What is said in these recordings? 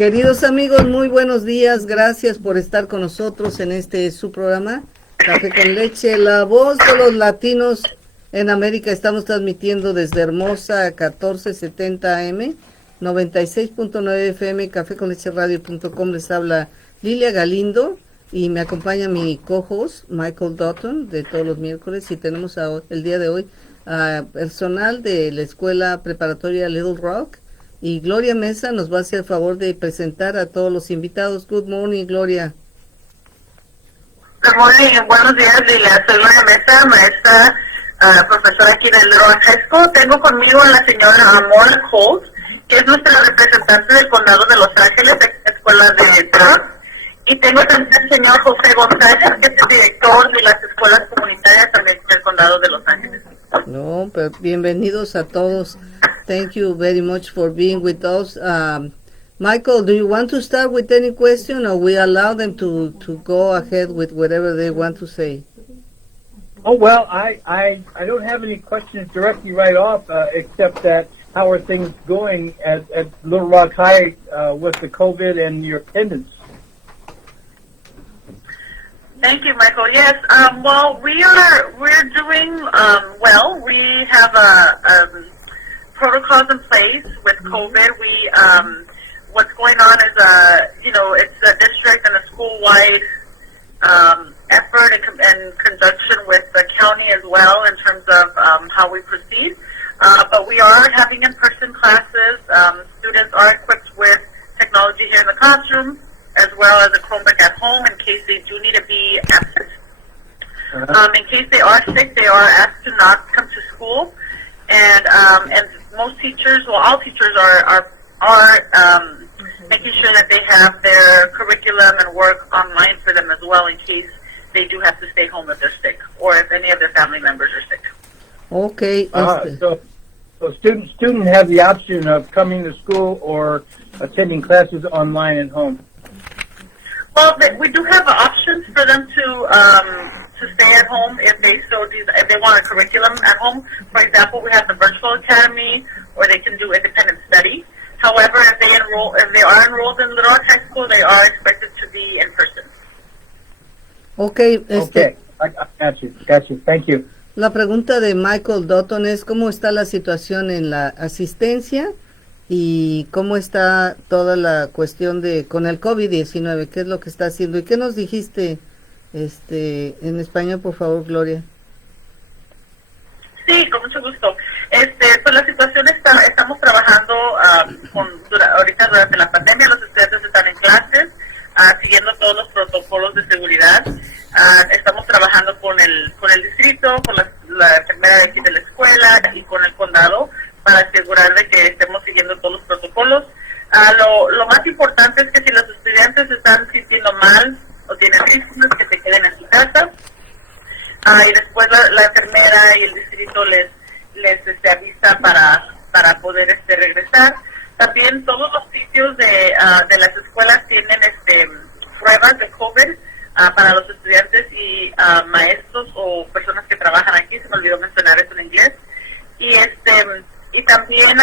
Queridos amigos, muy buenos días. Gracias por estar con nosotros en su programa, Café con Leche, la voz de los latinos en América. Estamos transmitiendo desde Hermosa 1470 AM, 96.9 FM, caféconlecheradio.com. Les habla Lilia Galindo y me acompaña mi co-host Michael Dutton de todos los miércoles. Y tenemos el día de hoy a personal de la escuela preparatoria Littlerock. Y Gloria Mesa nos va a hacer el favor de presentar a todos los invitados. Good morning, Gloria. Good morning, buenos días, Lilia. Soy Gloria Mesa, maestra, profesora aquí en el Littlerock High School. Tengo conmigo a la señora Amor Holt, que es nuestra representante del condado de Los Ángeles, de la escuela de Littlerock. Y tengo también al señor José González, que es el director de las escuelas comunitarias también del condado de Los Ángeles. No, pero bienvenidos a todos. Thank you very much for being with us. Michael, do you want to start with any question, or we allow them to go ahead with whatever they want to say? Oh, well, I don't have any questions directly right off, except that how are things going at Little Rock High with the COVID and your attendance? Thank you, Michael. Yes, well, we're doing well. We have protocols in place with COVID. We what's going on is it's a district and a school-wide effort in conjunction with the county as well in terms of how we proceed. But we are having in-person classes. Students are equipped with technology here in the classroom, as well as a Chromebook at home in case they do need to be absent. In case they are sick, they are asked to not come to school. And most teachers, well, all teachers are making sure that they have their curriculum and work online for them as well in case they do have to stay home if they're sick or if any of their family members are sick. Okay. So students have the option of coming to school or attending classes online at home. Well, we do have options for them to stay at home if they want a curriculum at home. For example, we have the virtual academy, or they can do independent study. However, if they are enrolled in Little Rock High School, they are expected to be in person. Okay. Okay, I got you. Thank you. La pregunta de Michael Dutton es cómo está la situación en la asistencia y cómo está toda la cuestión con el COVID-19, qué es lo que está haciendo. ¿Y qué nos dijiste en español, por favor, Gloria? Sí, con mucho gusto. Pues la situación estamos trabajando ahorita durante la pandemia. Los estudiantes están en clases, siguiendo todos los protocolos de seguridad. Estamos trabajando con el distrito, con la enfermera de aquí de la escuela y con el condado para asegurar de que estemos siguiendo todos los protocolos. Lo más importante es que si los estudiantes se están sintiendo mal o tienen síntomas, que se queden en su casa. Y después la enfermera y el distrito les avisa para poder regresar. También todos los sitios de las escuelas tienen pruebas de COVID para los estudiantes y maestros o personas que trabajan aquí. Se me olvidó mencionar eso en inglés. Y también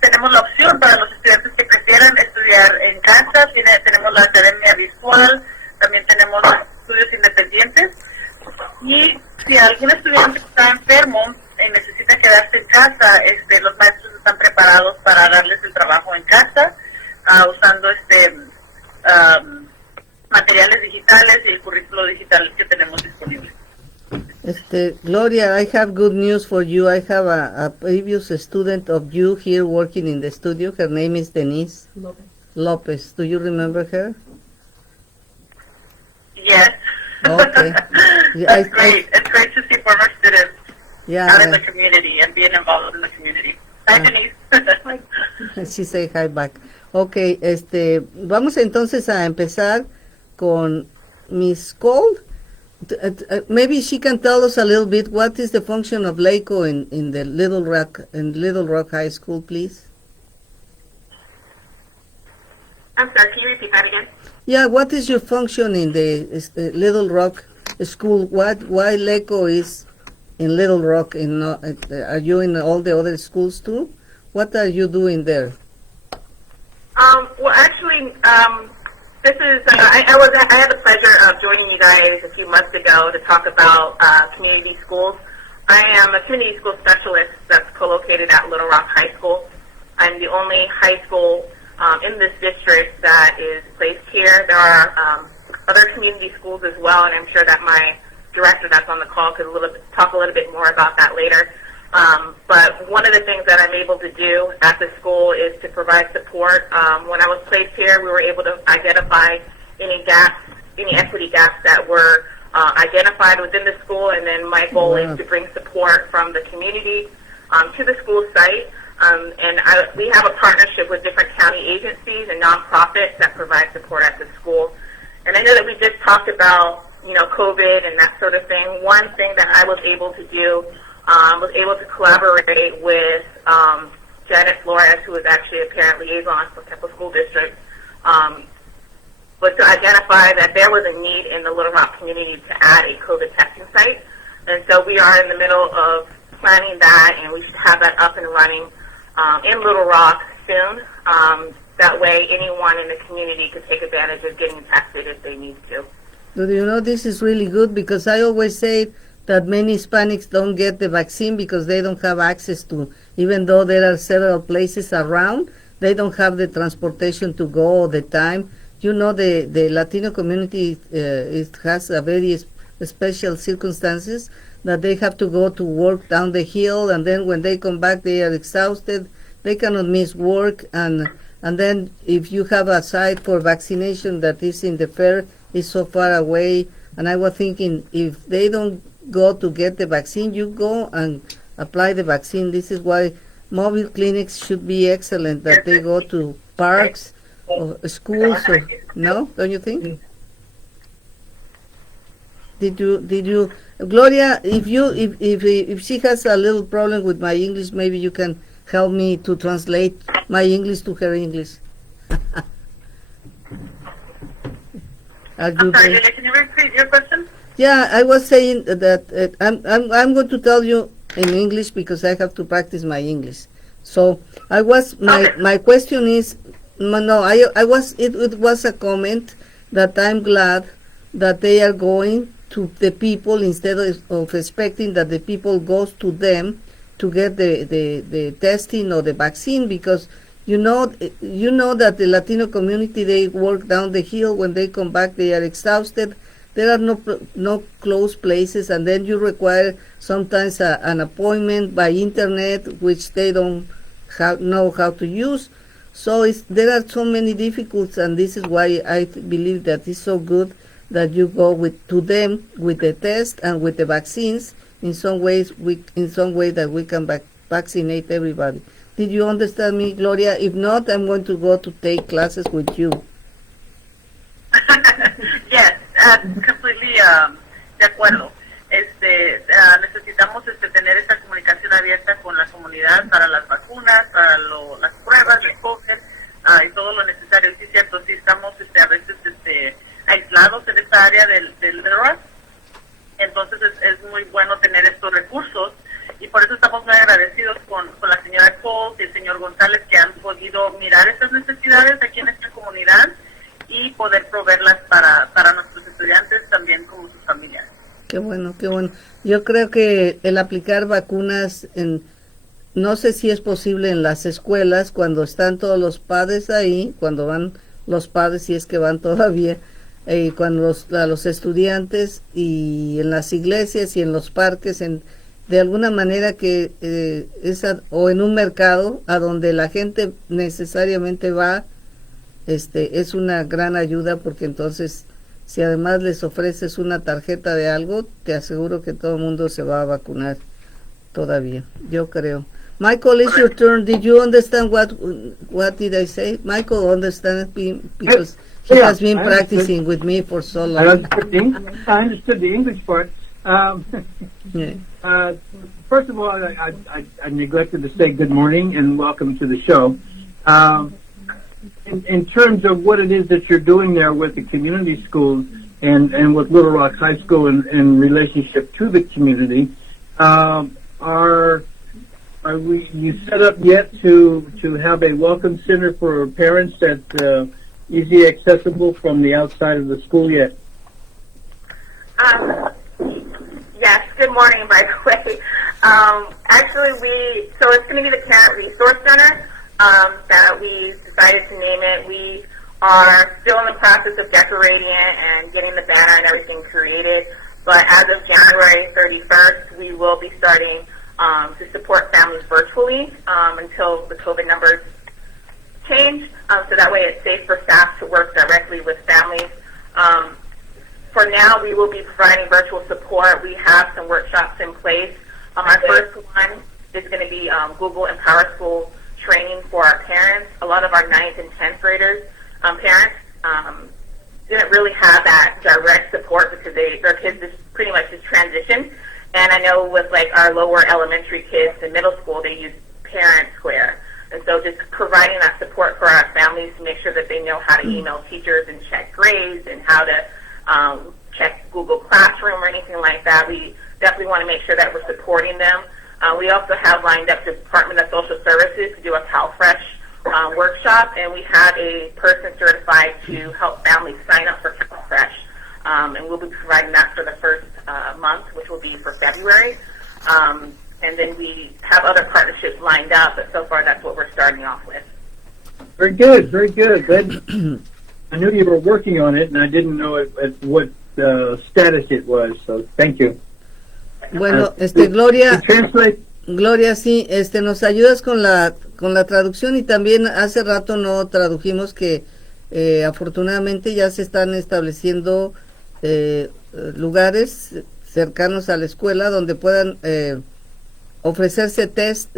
tenemos la opción para los estudiantes que prefieran estudiar en casa. Tenemos la academia visual, también tenemos estudios independientes. Y si algún estudiante está enfermo y necesita quedarse en casa, los maestros están preparados para darles el trabajo en casa, usando materiales digitales y el currículo digital que tenemos disponible. Gloria, I have good news for you. I have a previous student of you here working in the studio. Her name is Denise Lopez. Do you remember her? Yes. Okay. That's great. It's great to see former students out in the community and being involved in the community. Hi, Denise. She say hi back. Okay, vamos entonces a empezar con Miss Cole. Maybe she can tell us a little bit what is the function of LACO in the Little Rock High School, please. I'm sorry, can you repeat that again? Yeah, what is your function in the Little Rock School? Why LACO is in Little Rock? Are you in all the other schools too? What are you doing there? Well, actually, This is, I had the pleasure of joining you guys a few months ago to talk about community schools. I am a community school specialist that's co-located at Littlerock High School. I'm the only high school in this district that is placed here. There are other community schools as well, and I'm sure that my director that's on the call could talk a little bit more about that later. But one of the things that I'm able to do at the school is to provide support. When I was placed here, we were able to identify any gaps, any equity gaps that were identified within the school, and then my goal is to bring support from the community to the school site. We have a partnership with different county agencies and nonprofits that provide support at the school. And I know that we just talked about, COVID and that sort of thing. One thing that I was able to do was able to collaborate with Janet Flores, who is actually a parent liaison for Temple School District, was to identify that there was a need in the Little Rock community to add a COVID testing site. And so we are in the middle of planning that, and we should have that up and running in Little Rock soon. That way anyone in the community could take advantage of getting tested if they need to. This is really good, because I always say that many Hispanics don't get the vaccine because they don't have access to, even though there are several places around, they don't have the transportation to go all the time. The Latino community it has a very special circumstances that they have to go to work down the hill, and then when they come back they are exhausted, they cannot miss work, and then if you have a site for vaccination that is in the fair, is so far away, and I was thinking, if they don't go to get the vaccine, you go and apply the vaccine. This is why mobile clinics should be excellent, that they go to parks or schools, or no, don't you think? Did you Gloria, if she has a little problem with my English, maybe you can help me to translate my English to her English. I'm sorry, can you repeat your question? Yeah, I was saying that I'm going to tell you in English because I have to practice my English. So my question is, it was a comment that I'm glad that they are going to the people instead of expecting that the people goes to them to get the testing or the vaccine, because you know that the Latino community, they work down the hill, when they come back they are exhausted, there are no close places, and then you require sometimes an appointment by internet, which they don't know how to use. So there are so many difficulties, and this is why I believe that it's so good that you go to them with the test and with the vaccines. In some way that we can vaccinate everybody. Did you understand me, Gloria? If not, I'm going to go to take classes with you. Yes, completely de acuerdo. Necesitamos tener esta comunicación abierta con la comunidad para las vacunas, para las pruebas de COVID y todo lo necesario. Sí, es cierto, sí estamos a veces aislados en esta área del Littlerock. Entonces es muy bueno tener estos recursos, y por eso estamos muy agradecidos con la señora Cole y el señor González, que han podido mirar estas necesidades aquí en nuestra comunidad y poder proveerlas para nuestros estudiantes, también como sus familias. Qué bueno, qué bueno. Yo creo que el aplicar vacunas, no sé si es posible en las escuelas, cuando están todos los padres ahí, cuando van los padres, si es que van todavía, cuando los estudiantes, y en las iglesias y en los parques, de alguna manera que o en un mercado a donde la gente necesariamente va, es una gran ayuda, porque entonces si además les ofreces una tarjeta de algo, te aseguro que todo el mundo se va a vacunar todavía, yo creo. Michael, it's your turn. Did you understand what did I say? Michael understand because he has been practicing with me for so long. I understood the English part. First of all, I neglected to say good morning and welcome to the show. In terms of what it is that you're doing there with the community schools and with Little Rock High School in relationship to the community, are you set up yet to have a welcome center for parents that easy accessible from the outside of the school yet? Yes, good morning, by the way. Actually, so it's going to be the Parent Resource Center that we decided to name it. We are still in the process of decorating it and getting the banner and everything created. But as of January 31st, we will be starting to support families virtually until the COVID numbers change. So that way it's safe for staff to work directly with families. For now, we will be providing virtual support. We have some workshops in place. Our first one is going to be Google and Powerschool training for our parents. A lot of our 9th and 10th graders, parents, didn't really have that direct support because their kids just pretty much just transitioned. And I know with like our lower elementary kids in middle school, they use Parent Square. And so just providing that support for our families to make sure that they know how to email teachers and check grades and how to check Google Classroom or anything like that. We definitely want to make sure that we're supporting them. We also have lined up the Department of Social Services to do a CalFresh workshop, and we have a person certified to help families sign up for CalFresh. And we'll be providing that for the first month, which will be for February. And then we have other partnerships lined up, but so far that's what we're starting off with. Very good, very good. I knew you were working on it, and I didn't know at what status it was, so thank you. Bueno, Gloria, sí, nos ayudas con la traducción, y también hace rato no tradujimos que afortunadamente ya se están estableciendo lugares cercanos a la escuela donde puedan ofrecerse test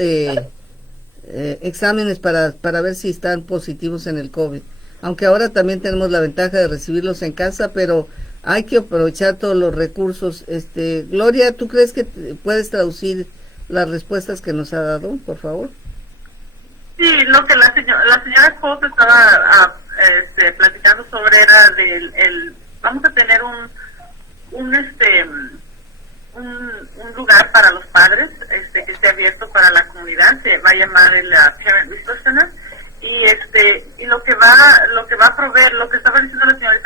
exámenes para ver si están positivos en el COVID. Aunque ahora también tenemos la ventaja de recibirlos en casa, pero hay que aprovechar todos los recursos. Gloria, ¿tú crees que puedes traducir las respuestas que nos ha dado, por favor? Sí, lo que la señora Coles estaba platicando sobre era vamos a tener un lugar para los padres que esté abierto para la comunidad. Se va a llamar el Parent Resource Center. Y lo que va a proveer, lo que estaba diciendo la señora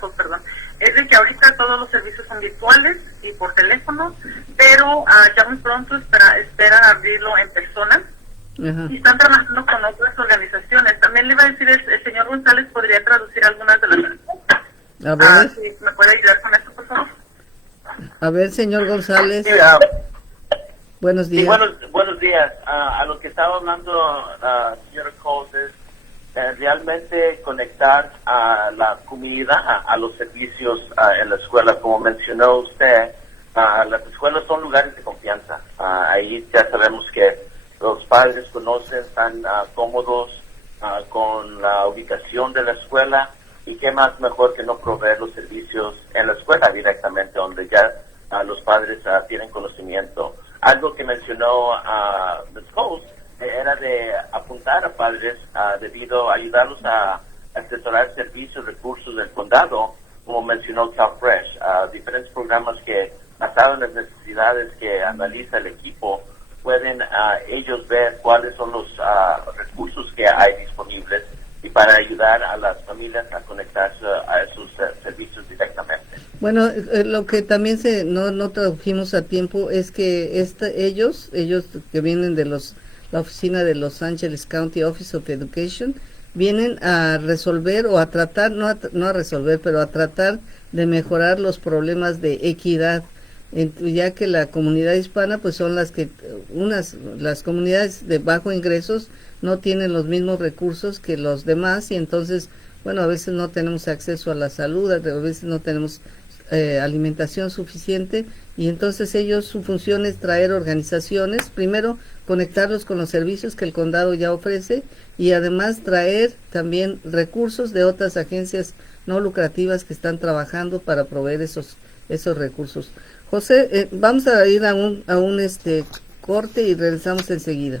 Coles, perdón, es de que ahorita todos los servicios son virtuales y por teléfono, pero ya muy pronto esperan abrirlo en persona. Y están trabajando con otras organizaciones. También le iba a decir, el señor González podría traducir algunas de las respuestas. A ver. Si me puede ayudar con esto, por favor. A ver, señor González. Sí, buenos días. Sí, buenos días. A lo que estaba hablando señora Coles es realmente conectar a la comunidad a los servicios en la escuela. Como mencionó usted, las escuelas son lugares de confianza. Ahí ya sabemos que los padres conocen, están cómodos con la ubicación de la escuela, y qué más mejor que no proveer los servicios en la escuela directamente, donde ya los padres tienen conocimiento. Algo que mencionó Ms. Coles era de apuntar a padres debido a ayudarlos a asesorar servicios, recursos del condado, como mencionó CalFresh, diferentes programas que, basados en las necesidades que analiza el equipo, pueden ellos ver cuáles son los recursos que hay disponibles y para ayudar a las familias a conectarse a esos servicios directamente. Bueno, lo que también no tradujimos a tiempo es que ellos que vienen de la oficina de Los Angeles County Office of Education, vienen a resolver o a tratar, no a resolver, pero a tratar de mejorar los problemas de equidad, ya que la comunidad hispana pues son las comunidades de bajo ingresos no tienen los mismos recursos que los demás, y entonces, bueno, a veces no tenemos acceso a la salud, a veces no tenemos alimentación suficiente, y entonces su función es traer organizaciones, primero conectarlos con los servicios que el condado ya ofrece, y además traer también recursos de otras agencias no lucrativas que están trabajando para proveer esos recursos. José, vamos a ir a un corte y regresamos enseguida.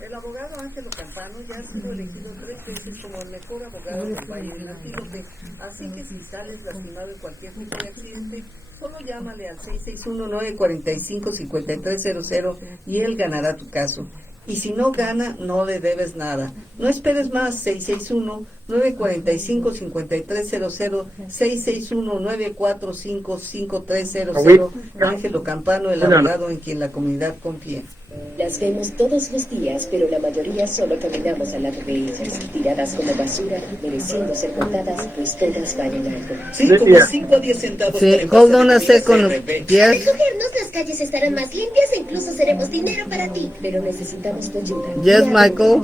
El abogado Ángelo Campano ya ha sido elegido 3 veces como el mejor abogado del Valle del Antílope, así que si sales lastimado en cualquier tipo de accidente, Solo llámale al 661-945-5300 y él ganará tu caso. Y si no gana, no le debes nada. No esperes más, 661-945-5300, 661-945-5300. Ángelo Campano, el abogado en quien la comunidad confía. Las vemos todos los días, pero la mayoría solo caminamos al lado de ellas, tiradas como basura, mereciendo ser contadas, pues todas valen algo. Sí, como 5 a 10 centavos. Sí, hold on a second. Yes. Al recogernos, las calles estarán más limpias e incluso seremos dinero para ti. Pero necesitamos tu ayuda. Yes, Michael.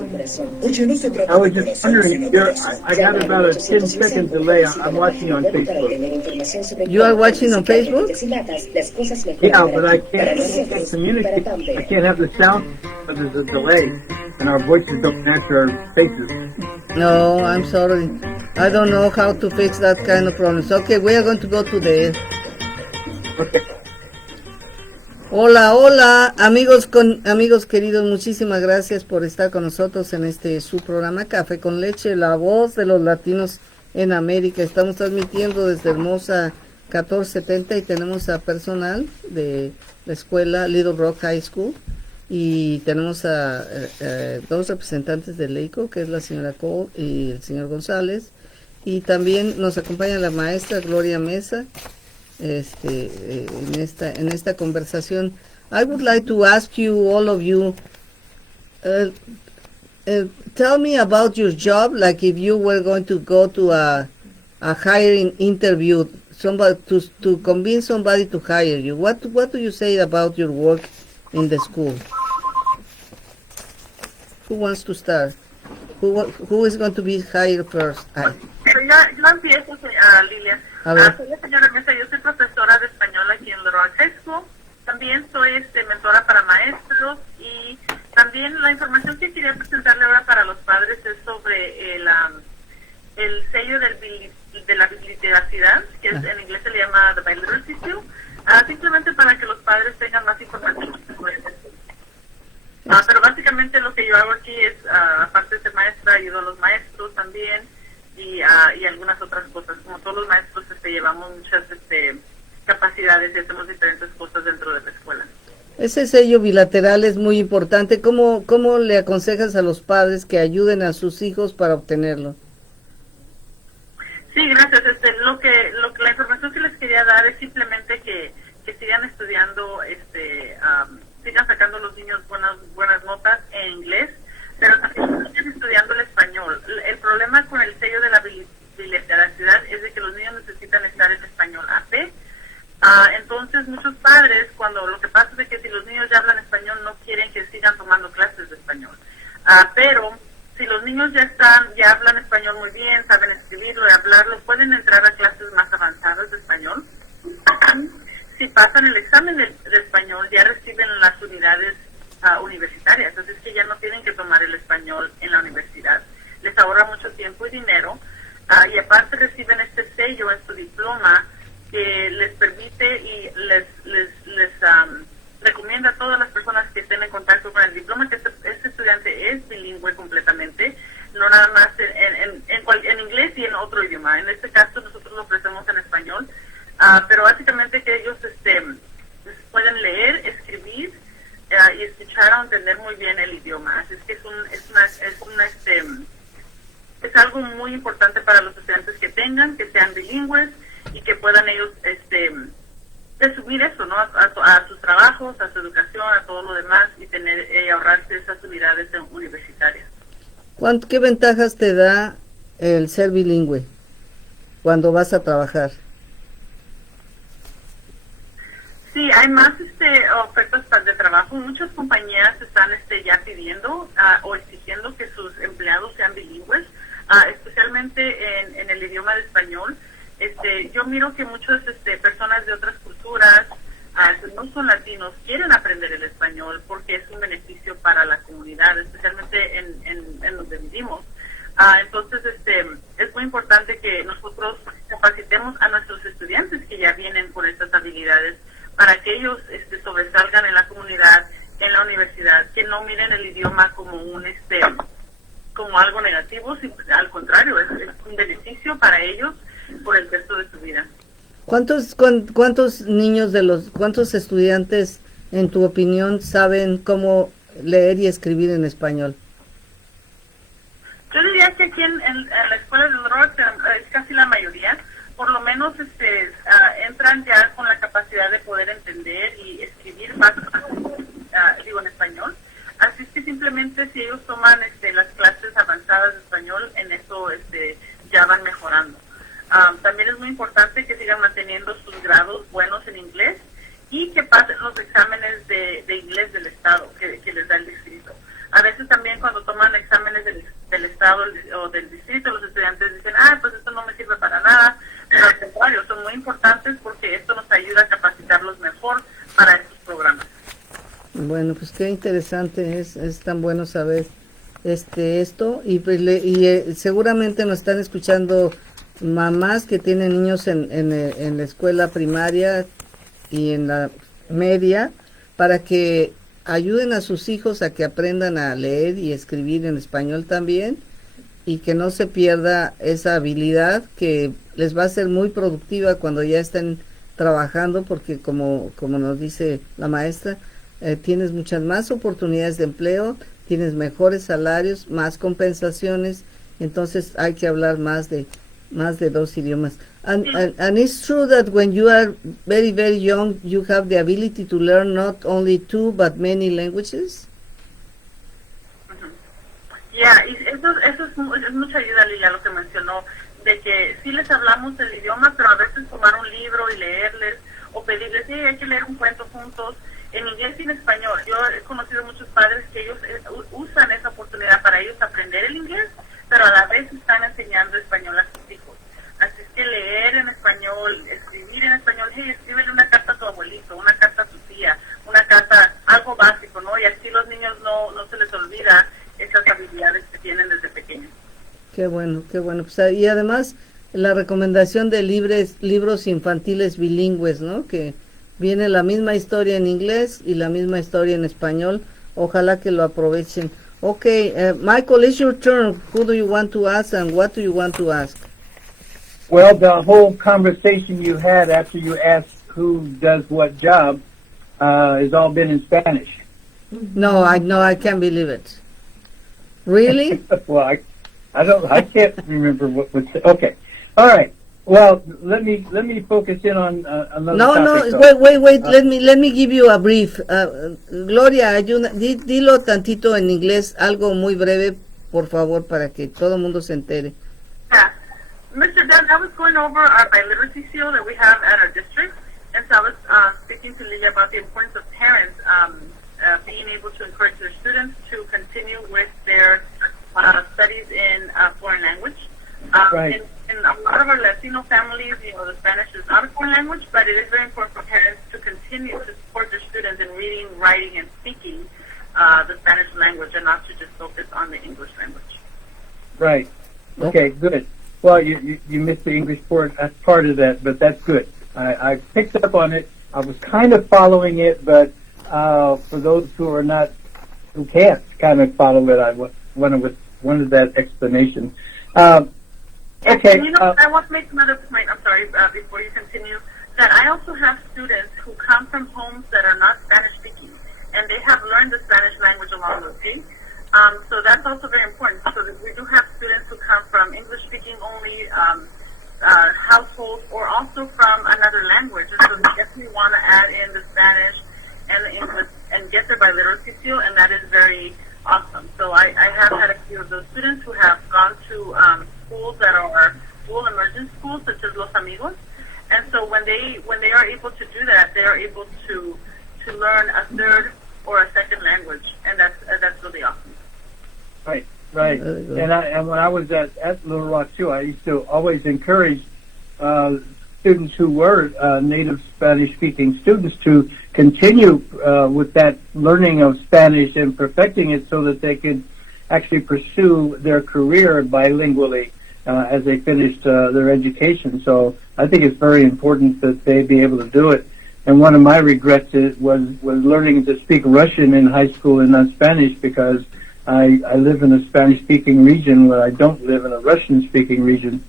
Oye, no se trata de corazón, sino de I got about a 10-second delay. I'm watching on Facebook. You are watching on Facebook? Yeah, but I can't communicate. I can't have the sound because there's a delay, and our voices don't match our faces. No, I'm sorry. I don't know how to fix that kind of problems. Okay, we are going to go to the... Okay. Hola, hola, amigos queridos, muchísimas gracias por estar con nosotros en su programa Café con Leche, la voz de los latinos en América. Estamos transmitiendo desde Hermosa 1470 y tenemos a personal de la escuela Littlerock High School y tenemos a dos representantes de Leche, que es la señora Cole y el señor González, y también nos acompaña la maestra Gloria Mesa. En esta conversación. I would like to ask you, all of you, tell me about your job, like if you were going to go to a hiring interview, somebody to convince somebody to hire you. What do you say about your work in the school? Who wants to start? Who is going to be hired first? Yo empiezo, Lilia. Soy la señora Mesa, yo soy profesora de español aquí en Littlerock High School. También soy mentora para maestros y también la información que quería presentarle ahora para los padres es sobre el sello de la biliteracidad, que en inglés se le llama the biliteracy seal, simplemente para que los padres tengan más información sobre eso. Pero básicamente lo que yo hago aquí es, aparte de ser maestra, ayudo a los maestros también y algunas otras cosas. Como todos los maestros llevamos muchas capacidades y hacemos diferentes cosas dentro de la escuela. Ese sello bilateral es muy importante. ¿Cómo le aconsejas a los padres que ayuden a sus hijos para obtenerlo? Sí, gracias. La información que les quería dar es simplemente que sigan estudiando, sigan sacando los niños buenas notas en inglés, pero también sigan estudiando el español. El problema con el sello de la biliteracidad es de que los niños necesitan estar en español AP. Entonces muchos padres, cuando lo que pasa es de que si los niños ya hablan español, no quieren que sigan tomando clases de español. Pero si los niños ya hablan español muy bien, saben escribirlo y hablarlo, pueden entrar a clases más avanzadas de español. Si pasan el examen de español, ya reciben las unidades universitarias, así es que ya no tienen que tomar el español en la universidad. Les ahorra mucho tiempo y dinero. Y aparte reciben este sello en su diploma que les permite y les recomienda a todas las personas que estén en contacto con el diploma que este estudiante es bilingüe completamente, no nada más en inglés y en otro idioma. En este caso nosotros lo ofrecemos en español, pero básicamente que ellos pueden leer, escribir y escuchar o entender muy bien el idioma. Así es que es algo muy importante para los estudiantes que sean bilingües y que puedan ellos resumir eso, ¿no? A sus trabajos, a su educación, a todo lo demás y ahorrarse esas unidades universitarias. ¿Qué ventajas te da el ser bilingüe cuando vas a trabajar? Sí, hay más ofertas de trabajo. Muchas compañías están ya pidiendo o exigiendo que sus empleados sean bilingües, especialmente en el idioma de español. Yo miro que muchas personas de otras culturas que no son latinos quieren aprender el español porque es un beneficio para la comunidad, especialmente en donde vivimos. Entonces, es muy importante que nosotros capacitemos a nuestros estudiantes que ya vienen con estas habilidades para que ellos sobresalgan en la comunidad, en la universidad, que no miren el idioma como como algo negativo, al contrario, es un beneficio para ellos por el resto de su vida. ¿Cuántos niños cuántos estudiantes, en tu opinión, saben cómo leer y escribir en español? Yo diría que aquí en la escuela de Littlerock es casi la mayoría. Por lo menos entran ya con la capacidad de poder entender y escribir más, en español. Así es que simplemente si ellos toman las clases avanzadas de español, en eso ya van mejorando. También es muy importante que sigan manteniendo sus grados buenos en inglés y que pasen los exámenes de inglés del Estado que les da el distrito. A veces también cuando toman exámenes del Estado o del distrito, los estudiantes dicen, pues esto no me sirve para nada, pero al contrario, son muy importantes porque esto nos ayuda a capacitarlos mejor para estos programas. Bueno, pues qué interesante, es tan bueno saber esto, y pues seguramente nos están escuchando mamás que tienen niños en la escuela primaria y en la media, para que ayuden a sus hijos a que aprendan a leer y escribir en español también, y que no se pierda esa habilidad que les va a ser muy productiva cuando ya estén trabajando, porque como nos dice la maestra, tienes muchas más oportunidades de empleo, tienes mejores salarios, más compensaciones, entonces hay que hablar más de dos idiomas. And it's true that when you are very, very young, you have the ability to learn not only two, but many languages? Ya, y eso es mucha ayuda, Lilia, lo que mencionó, de que sí les hablamos el idioma, pero a veces tomar un libro y leerles, o pedirles, sí, hay que leer un cuento juntos, en inglés y en español. Yo he conocido muchos padres que ellos usan esa oportunidad para ellos aprender el inglés, pero a la vez están enseñando español a sus hijos. Así es que leer en español, escribir en español, hey, escríbele una carta a tu abuelito, una carta a tu tía, una carta, algo básico, ¿no? Y así los niños no se les olvida esas habilidades que tienen desde pequeños. Qué bueno. Pues, y además, la recomendación de libros infantiles bilingües, ¿no? Que viene la misma historia en inglés y la misma historia en español. Ojalá que lo aprovechen. Okay, Michael, it's your turn. Who do you want to ask and what do you want to ask? Well, the whole conversation you had after you asked who does what job has all been in Spanish. No, I can't believe it. Really? Well, I can't remember what was. Okay, all right. Well, let me focus in on another topic. No, wait. Let me give you a brief. Gloria, dilo tantito en inglés, algo muy breve, por favor, para que todo el mundo se entere. Yeah. Mr. Dunn, I was going over our biliteracy seal that we have at our district, and so I was speaking to Lilia about the importance of parents being able to encourage their students to continue with their studies in foreign language. Right. In a lot of our Latino families, the Spanish is not a foreign language, but it is very important for parents to continue to support their students in reading, writing, and speaking the Spanish language, and not to just focus on the English language. Right. Okay, good. Well, you missed the English part of that, but that's good. I picked up on it. I was kind of following it, but for those who can't kind of follow it, I wanted that explanation. Okay. And I want to make another point, I'm sorry, before you continue, that I also have students who come from homes that are not Spanish-speaking, and they have learned the Spanish language along the way. So that's also very important. So that we do have students who come from English-speaking only households, or also from another language. And so we definitely want to add in the Spanish and the English and get their biliteracy seal, and that is very awesome. So I have had a few of those students who have gone to schools that are dual immersion schools, such as Los Amigos. And so when they are able to do that, they are able to learn a third or a second language, and that's really awesome. Right. And when I was at Littlerock too, I used to always encourage students who were native Spanish-speaking students to continue with that learning of Spanish and perfecting it so that they could actually pursue their career bilingually as they finished their education. So I think it's very important that they be able to do it. And one of my regrets was learning to speak Russian in high school and not Spanish, because I live in a Spanish-speaking region where I don't live in a Russian-speaking region.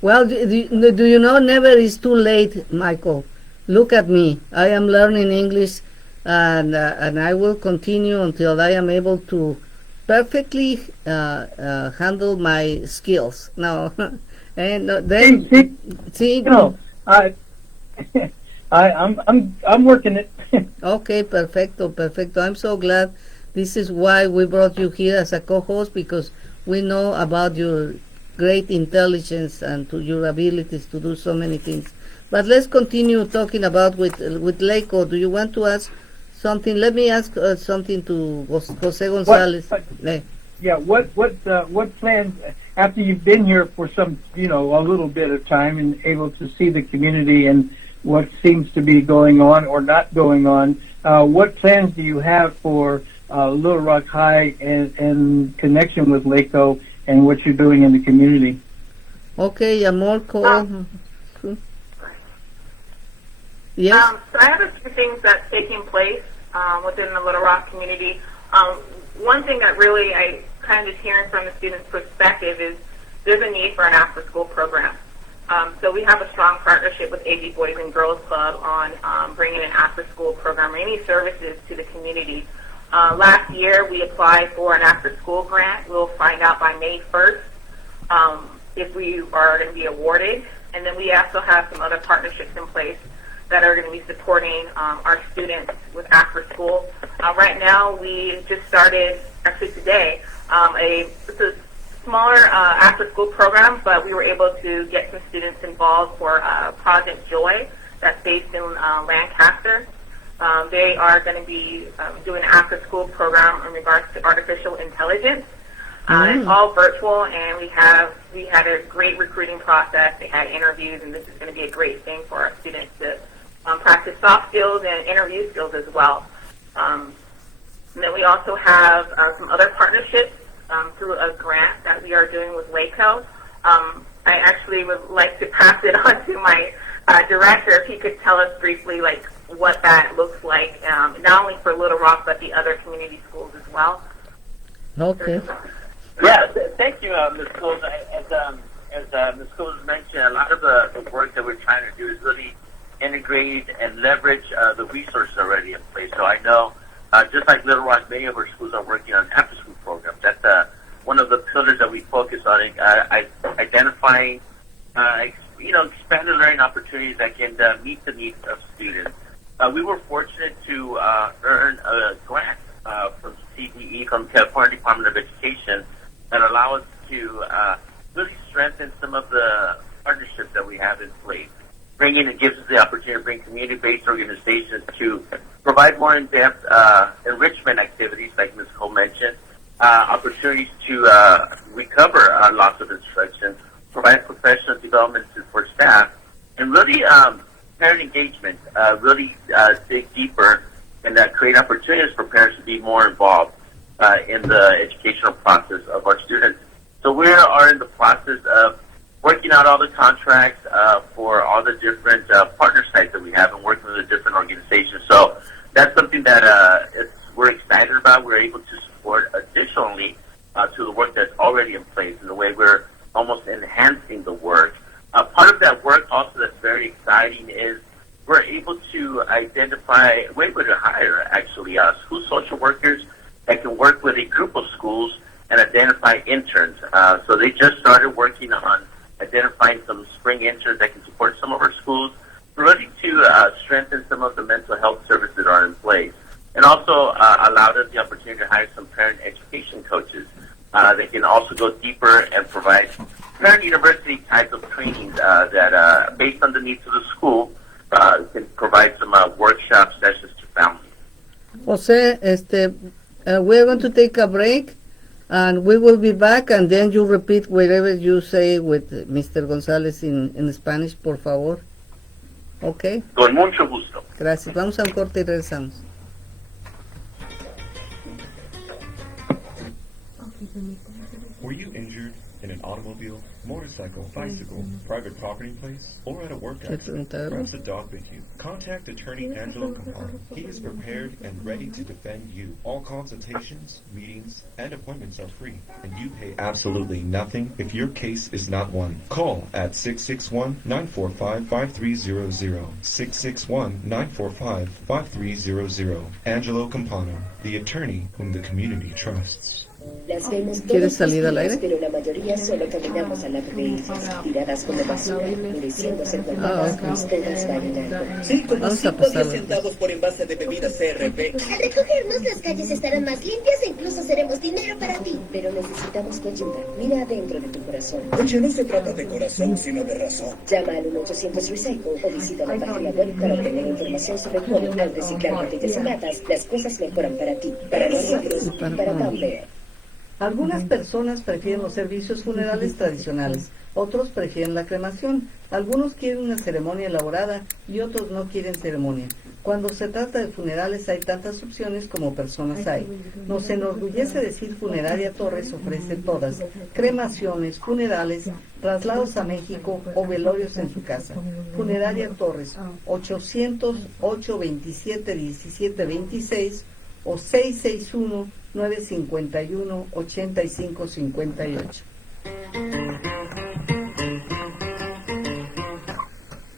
Well, do you know, never is too late, Michael. Look at me. I am learning English, and I will continue until I am able to perfectly handle my skills. Now, and then, see, No, I'm working it. okay, perfecto. I'm so glad. This is why we brought you here as a co-host, because we know about your great intelligence and to your abilities to do so many things. But let's continue talking about with Leche. Do you want to ask something? Let me ask something to Jose Gonzalez. Yeah, what plans after you've been here for some, a little bit of time and able to see the community and what seems to be going on or not going on? What plans do you have for Little Rock High and connection with Leche and what you're doing in the community? Okay, Amor, yes. So I have a few things that's taking place within the Little Rock community. One thing that really I kind of hearing from the students' perspective is there's a need for an after-school program. So we have a strong partnership with AG Boys and Girls Club on bringing an after-school program, any services to the community. Last year we applied for an after-school grant. We'll find out by May 1st if we are going to be awarded. And then we also have some other partnerships in place that are going to be supporting our students with after school. Right now, we just started, actually today, it's a smaller after school program, but we were able to get some students involved for Project Joy that's based in Lancaster. They are going to be doing an after school program in regards to artificial intelligence. It's all virtual, and we had a great recruiting process. They had interviews, and this is going to be a great thing for our students to practice soft skills and interview skills as well. And then we also have some other partnerships through a grant that we are doing with Leche. I actually would like to pass it on to my director if he could tell us briefly like what that looks like, not only for Little Rock but the other community schools as well. Okay. Yeah, thank you, Ms. Coles. As Ms. Coles mentioned, a lot of the work that we're trying to do is really integrate and leverage the resources already in place. So I know, just like Little Rock, many of our schools are working on after-school programs. That's one of the pillars that we focus on, identifying, expanded learning opportunities that can meet the needs of students. We were fortunate to earn a grant from CDE, from California Department of Education, that allow us to really strengthen some of the partnerships that we have in place. It gives us the opportunity to bring community-based organizations to provide more in-depth enrichment activities, like Ms. Cole mentioned, opportunities to recover loss of instruction, provide professional development for staff, and really parent engagement, really dig deeper and create opportunities for parents to be more involved in the educational process of our students. So we are in the process of working out all the contracts for all the different partner sites that we have and working with the different organizations. So that's something that we're excited about. We're able to support additionally to the work that's already in place, in the way we're almost enhancing the work. Part of that work also that's very exciting is we're able to identify, we're able to hire actually school social workers that can work with a group of schools and identify interns. So they just started working on identifying some spring interns that can support some of our schools, really to strengthen some of the mental health services that are in place. And also allowed us the opportunity to hire some parent education coaches that can also go deeper and provide parent university type of trainings that, based on the needs of the school, can provide some workshop sessions to families. Jose, we're going to take a break, and we will be back, and then you repeat whatever you say with Mr. González in Spanish, por favor. Okay. Con mucho gusto. Gracias. Vamos a un corte y regresamos. Were you injured in an automobile, motorcycle, bicycle, private property place, or at a work accident, perhaps a dog bit you, contact attorney Angelo Campano. He is prepared and ready to defend you. All consultations, meetings, and appointments are free, and you pay absolutely nothing if your case is not won. Call at 661-945-5300, 661-945-5300. Angelo Campano, the attorney whom the community trusts. Las vemos ¿Quieres todos salir los al días, aire? pero la mayoría solo caminamos al lado de ellas, tiradas como basura, mereciendo ser contadas, ok. pues todas valen algo. Sí, como Vamos a 5 a 10 pasarlo. centavos por envase de bebidas CRP. Al recogernos, las calles estarán más limpias e incluso seremos dinero para ti. Pero necesitamos tu ayuda. Mira adentro de tu corazón. Oye, no se trata de corazón, sino de razón. Llama al 1-800-RECYCLE o visita la página web para obtener información sobre cómo, al reciclar botellas y latas, las cosas mejoran para ti, para nosotros y para Bamber. Algunas personas prefieren los servicios funerales tradicionales, otros prefieren la cremación, algunos quieren una ceremonia elaborada y otros no quieren ceremonia. Cuando se trata de funerales hay tantas opciones como personas hay. Nos enorgullece decir Funeraria Torres ofrece todas: cremaciones, funerales, traslados a México o velorios en su casa. Funeraria Torres, 800-827-1726 o 661-951-8558.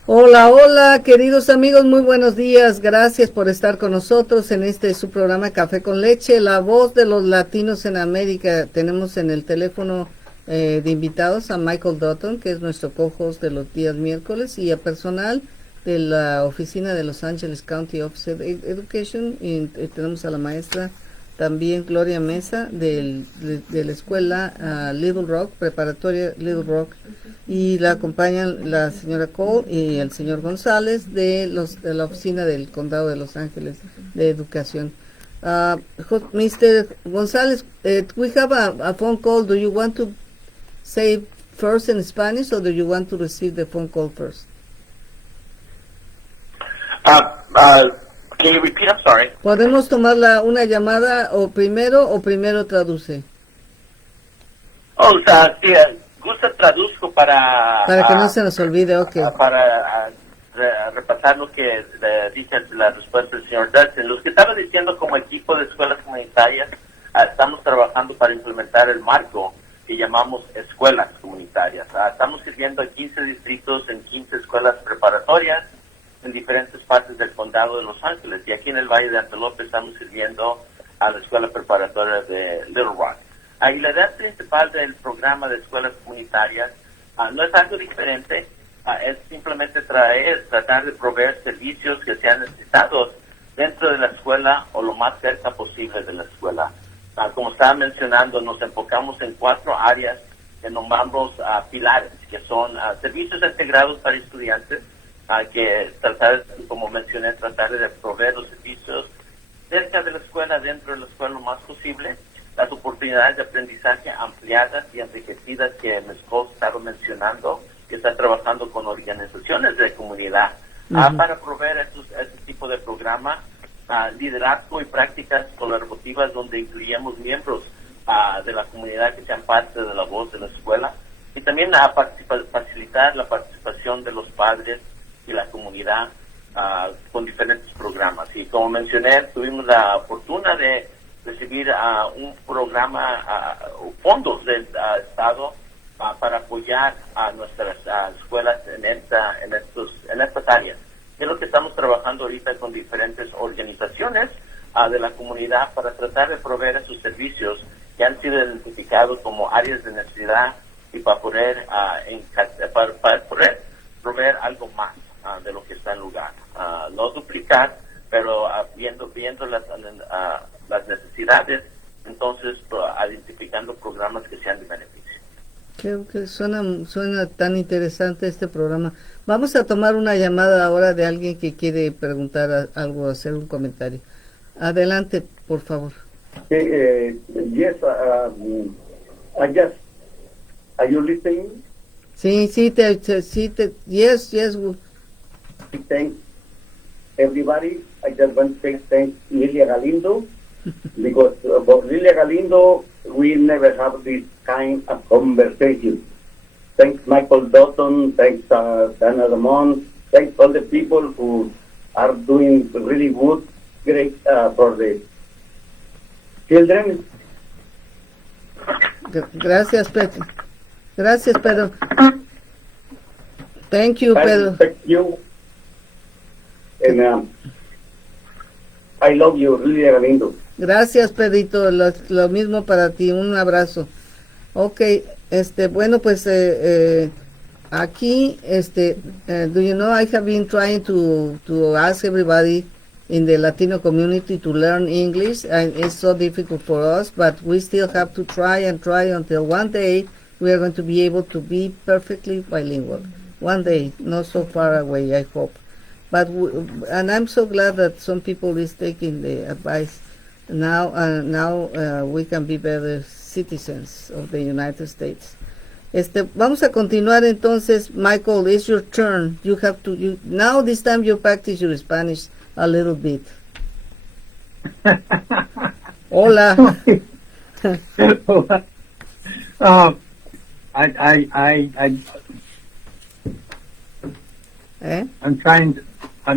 Hola, hola, queridos amigos, muy buenos días. Gracias por estar con nosotros en su programa Café con Leche, la voz de los latinos en América. Tenemos en el teléfono de invitados a Michael Dutton, que es nuestro co-host de los días miércoles, y a personal de la oficina de Los Angeles County Office of Education, y tenemos a la maestra también Gloria Mesa de la escuela Littlerock, preparatoria Littlerock, y la acompañan la señora Cole y el señor González de la oficina del condado de Los Ángeles de educación. Mr. González, we have a phone call. Do you want to say first in Spanish or do you want to receive the phone call first? Can you repeat? I'm sorry. ¿Podemos tomar una llamada o primero traduce? Oh, o sea, sí, gusta traduzco para que no se nos olvide, ok. Para repasar lo que dice la respuesta del señor Dutton. Los que estaba diciendo como equipo de escuelas comunitarias, estamos trabajando para implementar el marco que llamamos escuelas comunitarias. Estamos sirviendo a 15 distritos en 15 escuelas preparatorias en diferentes partes del condado de Los Ángeles, y aquí en el Valle de Antelope estamos sirviendo a la escuela preparatoria de Littlerock. Y la idea principal del programa de escuelas comunitarias no es algo diferente, es simplemente tratar de proveer servicios que sean necesitados dentro de la escuela o lo más cerca posible de la escuela. Como estaba mencionando, nos enfocamos en 4 áreas que nombramos pilares, que son servicios integrados para estudiantes, que como mencioné, tratar de proveer los servicios cerca de la escuela, dentro de la escuela lo más posible, las oportunidades de aprendizaje ampliadas y enriquecidas que Nicole estaba mencionando, que está trabajando con organizaciones de comunidad para proveer este tipo de programa, liderazgo y prácticas colaborativas donde incluyamos miembros de la comunidad que sean parte de la voz de la escuela, y también facilitar la participación de los padres y la comunidad con diferentes programas. Y como mencioné, tuvimos la fortuna de recibir un programa, fondos del Estado para apoyar a nuestras escuelas en estas áreas. Es lo que estamos trabajando ahorita con diferentes organizaciones de la comunidad para tratar de proveer esos servicios que han sido identificados como áreas de necesidad y para poder proveer algo más de lo que está en lugar. No duplicar, pero viendo las necesidades, entonces identificando programas que sean de beneficio. Creo que suena tan interesante este programa. Vamos a tomar una llamada ahora de alguien que quiere preguntar algo, hacer un comentario. Adelante, por favor. Yes, I guess. Are you listening? Sí, yes. Thanks, everybody. I just want to say thanks Lilia Galindo because Lilia Galindo we never have this kind of conversation. Thanks, Michael Dutton. Thanks, Dana Ramon. Thanks all the people who are doing really good, great for the children. Gracias, Pedro. Gracias, Pedro. Thank you, Pedro. Thank you. And I love you, really, Armando. Gracias, Pedrito. Lo mismo para ti. Un abrazo. Ok, bueno, pues aquí, do you know, I have been trying to ask everybody in the Latino community to learn English, and it's so difficult for us, but we still have to try and try until one day we are going to be able to be perfectly bilingual. One day, not so far away, I hope. But and I'm so glad that some people is taking the advice. Now we can be better citizens of the United States. Vamos a continuar entonces. Michael, it's your turn. You have to now this time you practice your Spanish a little bit. Hola. I'm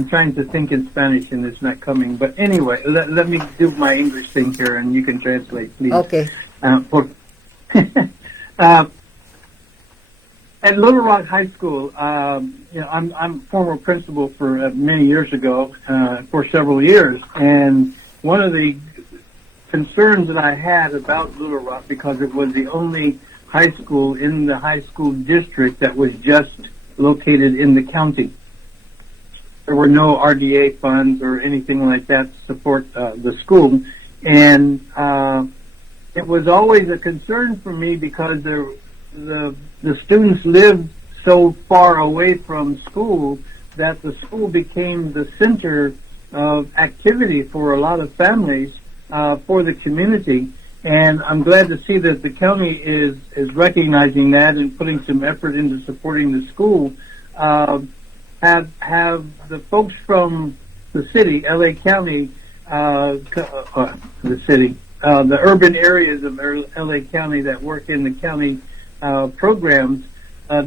trying to think in Spanish and it's not coming. But anyway, let me do my English thing here and you can translate, please. Okay. At Littlerock High School, I'm former principal for many years ago, for several years, and one of the concerns that I had about Littlerock, because it was the only high school in the high school district that was just located in the county. There were no RDA funds or anything like that to support the school, and it was always a concern for me because the students lived so far away from school that the school became the center of activity for a lot of families, for the community. And I'm glad to see that the county is recognizing that and putting some effort into supporting the school. Have the folks from the city, LA County, the urban areas of LA County that work in the county programs,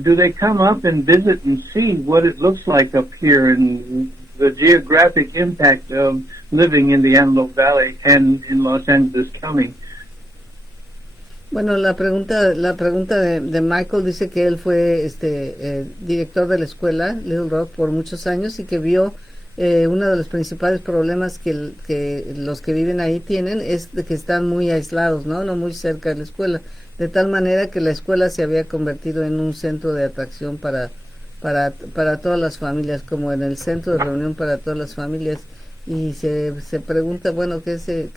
do they come up and visit and see what it looks like up here and the geographic impact of living in the Antelope Valley and in Los Angeles County? Bueno, la pregunta de Michael dice que él fue director de la escuela Littlerock por muchos años y que vio uno de los principales problemas que los que viven ahí tienen es de que están muy aislados, no muy cerca de la escuela, de tal manera que la escuela se había convertido en un centro de atracción para todas las familias, como en el centro de reunión para todas las familias, y se pregunta, bueno, qué se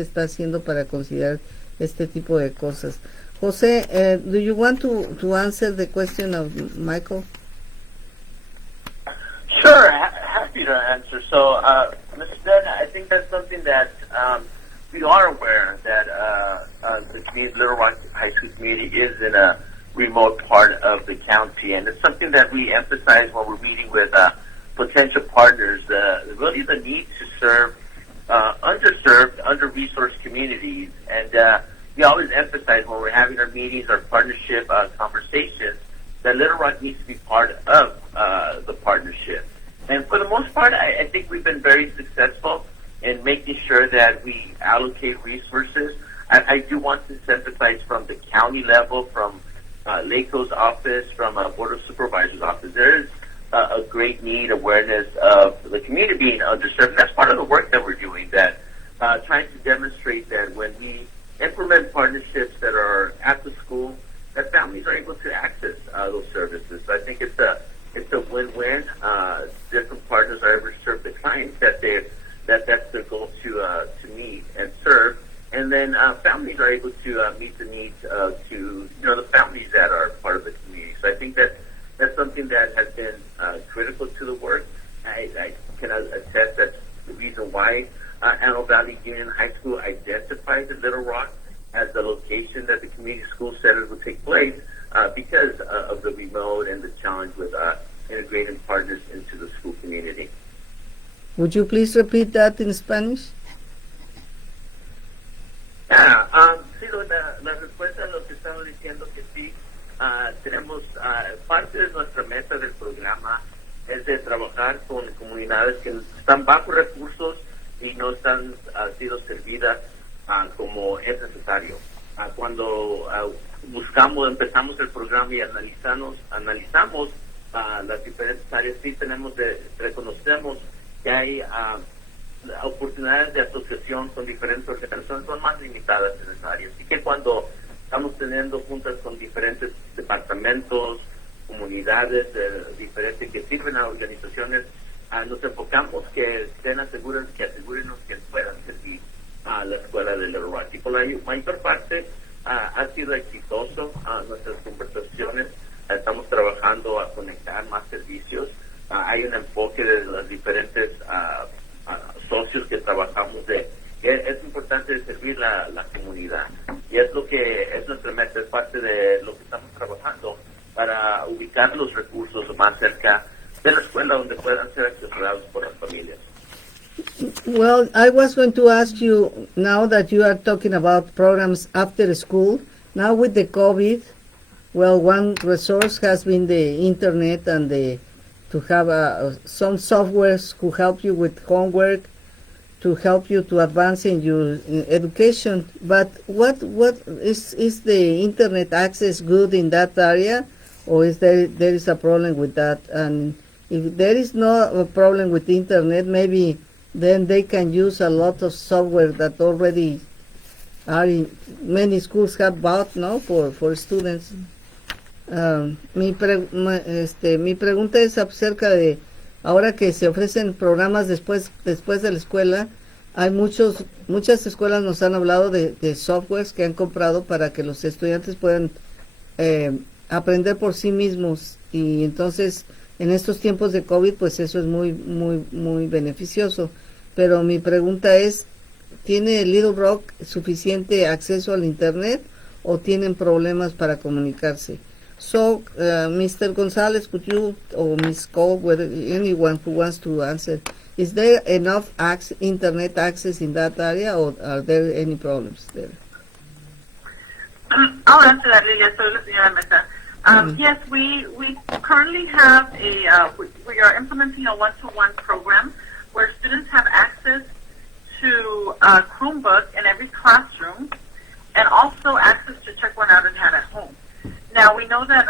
está haciendo para considerar este tipo de cosas. José, do you want to answer the question of Michael? Sure, happy to answer. So, Mr. Dunn, I think that's something that we are aware that the community, Little Rock High School community is in a remote part of the county, and it's something that we emphasize when we're meeting with potential partners, really the need to serve underserved, under-resourced communities. And we always emphasize when we're having our meetings, our partnership conversations, that Little Rock needs to be part of the partnership. And for the most part, I think we've been very successful in making sure that we allocate resources. I do want to emphasize from the county level, from LACO's office, from Board of Supervisors' office, there is a great need, awareness of the community being underserved. And that's part of the work that we're doing, that trying to demonstrate that when we implement partnerships that are at the school, that families are able to access those services. So I think it's a win-win. Different partners are able to serve the clients that's their goal to meet and serve, and then families are able to meet the needs to the families that are part of the community. So I think that's something that has been critical to the work. I can attest that's the reason why Antelope Valley Union High School identified the Little Rock as the location that the community school centers would take place, because of the remote and the challenge with integrating partners into the school community. Would you please repeat that in Spanish? Sí, lo la respuesta a lo que estaba diciendo que sí, tenemos parte de nuestra meta del programa es de trabajar con comunidades que están bajo recursos y no están sido servidas como es necesario. Cuando empezamos el programa y analizamos las diferentes áreas, sí reconocemos que hay oportunidades de asociación con diferentes organizaciones son más limitadas en esa área. Así que cuando estamos teniendo juntas con diferentes departamentos, comunidades diferentes que sirven a organizaciones, nos enfocamos que asegurenos que puedan servir a la escuela de Littlerock. Y por la mayor parte ha sido exitoso nuestras conversaciones. Estamos trabajando a conectar más servicios. Hay un enfoque de los diferentes socios que trabajamos es importante servir la comunidad, y es lo que es nuestra meta, es parte de lo que estamos trabajando para ubicar los recursos más cerca de la escuela donde puedan ser accesibles por las familias. Well, I was going to ask you, now that you are talking about programs after school, now with the COVID, well, one resource has been the internet and to have some softwares who help you with homework, to help you to advance in your education. But what is the internet access good in that area, or is there is a problem with that? And if there is no problem with the internet, maybe then they can use a lot of software that already many schools have bought, no, for students. Mi pregunta es acerca de ahora que se ofrecen programas después de la escuela. Hay muchas escuelas nos han hablado de softwares que han comprado para que los estudiantes puedan aprender por sí mismos, y entonces en estos tiempos de COVID pues eso es muy beneficioso. Pero mi pregunta es, ¿tiene Littlerock suficiente acceso al internet o tienen problemas para comunicarse? So, Mr. Gonzalez, could you, or Ms. Cole, whether anyone who wants to answer, is there enough internet access in that area, or are there any problems there? I'll answer that, Lilia. Soy la señora Mesa. Yes, we currently have we are implementing a one-to-one program where students have access to a Chromebook in every classroom, and also access to check one out and have at home. Now, we know that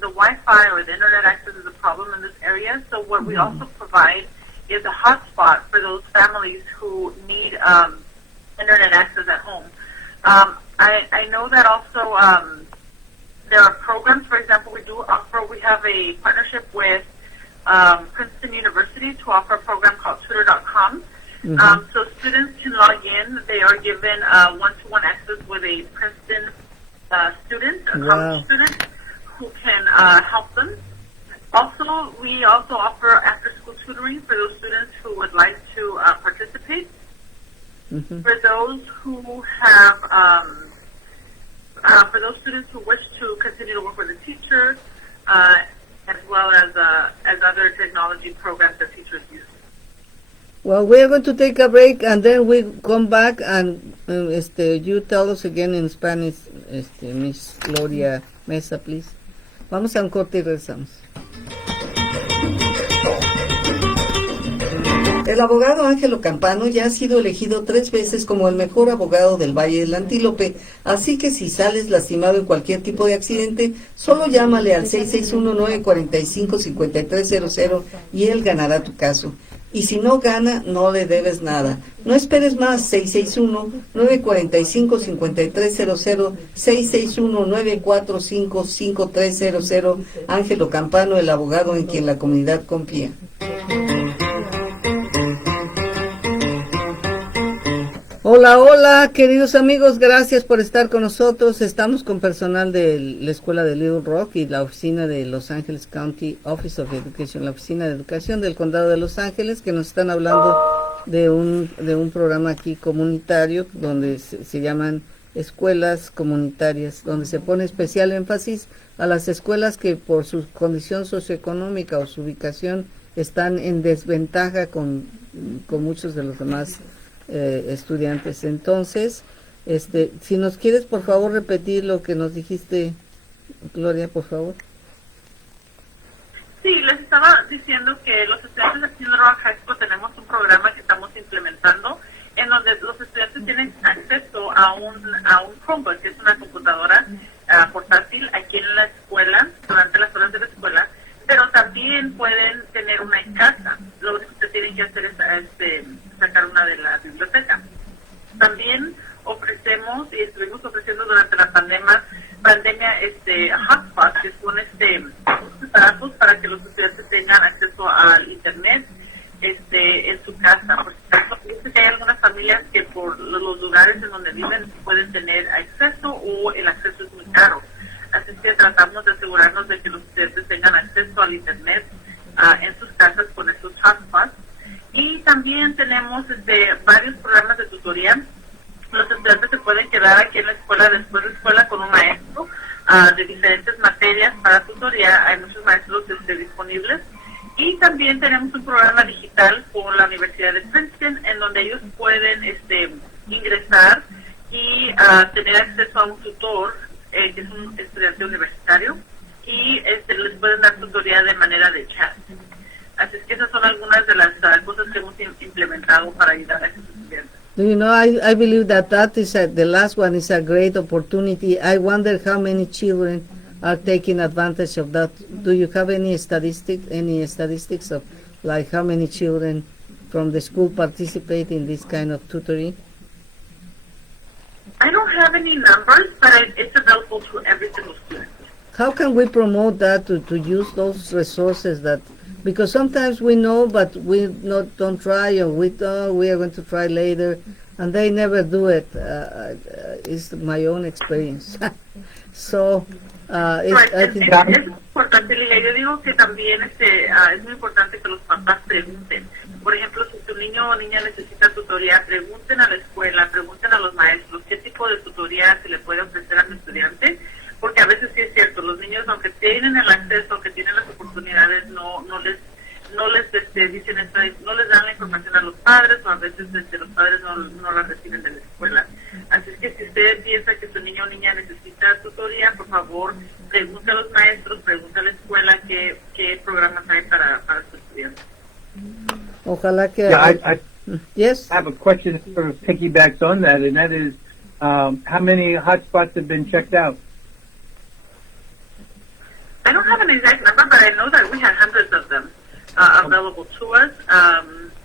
the Wi-Fi or the internet access is a problem in this area, so what we also provide is a hotspot for those families who need internet access at home. I know that also there are programs, for example, we have a partnership with Princeton University to offer a program called tutor.com. So students can log in. They are given one-to-one access with a Princeton student, a college student, who can help them. Also, we also offer after-school tutoring for those students who would like to participate. For those who have, for those students who wish to continue to work with a teacher, as well as other technology programs that teachers use. Well, we are going to take a break, and then we come back, and you tell us again in Spanish, Miss Gloria Mesa, please. Vamos a un corte y regresamos. El abogado Ángelo Campano ya ha sido elegido 3 veces como el mejor abogado del Valle del Antílope, así que si sales lastimado en cualquier tipo de accidente, solo llámale al 661-945-5300 y él ganará tu caso. Y si no gana, no le debes nada. No esperes más. 661-945-5300, 661-945-5300. Ángelo Campano, el abogado en quien la comunidad confía. Hola, queridos amigos, gracias por estar con nosotros. Estamos con personal de la Escuela de Littlerock y la oficina de Los Ángeles County Office of Education, la oficina de educación del condado de Los Ángeles, que nos están hablando de un programa aquí comunitario donde se llaman escuelas comunitarias, donde se pone especial énfasis a las escuelas que por su condición socioeconómica o su ubicación están en desventaja con muchos de los demás estudiantes. Entonces, Si nos quieres, por favor, repetir lo que nos dijiste, Gloria, por favor. Sí, les estaba diciendo que los estudiantes de Littlerock High School tenemos un programa que estamos implementando en donde los estudiantes tienen acceso a un Chromebook, que es una computadora portátil aquí en la escuela, durante las horas de la escuela, pero también pueden tener una en casa. Lo único que tienen que hacer es sacar una de la biblioteca. También ofrecemos y estuvimos ofreciendo durante la pandemia hotspots, que son aparatos para que los estudiantes tengan acceso al internet en su casa. Por supuesto, dice que hay algunas familias que por los lugares en donde viven pueden tener acceso o el acceso es muy caro. Así que tratamos de asegurarnos de que los estudiantes tengan acceso al internet en sus casas con estos hotspots. Y también tenemos varios programas de tutoría. Los estudiantes se pueden quedar aquí en la escuela después de escuela con un maestro de diferentes materias para tutoría. Hay muchos maestros disponibles. Y también tenemos un programa digital con la Universidad de Princeton en donde ellos pueden ingresar y tener acceso a un tutor que es un estudiante universitario y les pueden dar tutoría de manera de chat. Así es que esas son algunas de las cosas que hemos implementado para ayudar a esos estudiantes. Do you know, I believe that is the last one is a great opportunity. I wonder how many children are taking advantage of that. Do you have any statistics of like how many children from the school participate in this kind of tutoring? I don't have any numbers, but it's available to every single student. How can we promote that to use those resources because sometimes we know, but we don't try, or we are going to try later, and they never do it. It's my own experience. So, I think es importante, Lilia. Yo digo que también es muy importante que los papás pregunten. Por ejemplo, si tu niño o niña necesita tutoría, pregunten a la escuela, pregunten a los maestros qué tipo de tutoría se le puede ofrecer al estudiante, porque a veces sí es cierto, los niños, aunque tienen el acceso, aunque tienen las oportunidades, no les dicen esto, no les dan la información a los padres, o a veces los padres no la reciben de la escuela. Así es que si usted piensa que su niño o niña necesita tutoría, por favor, pregunte a los maestros, pregunte a la escuela qué programas hay para su estudiante. Ojalá que... Yes? I have a question that sort of piggybacks on that, and that is, how many hotspots have been checked out? I don't have an exact number, but I know that we have hundreds of them available to us.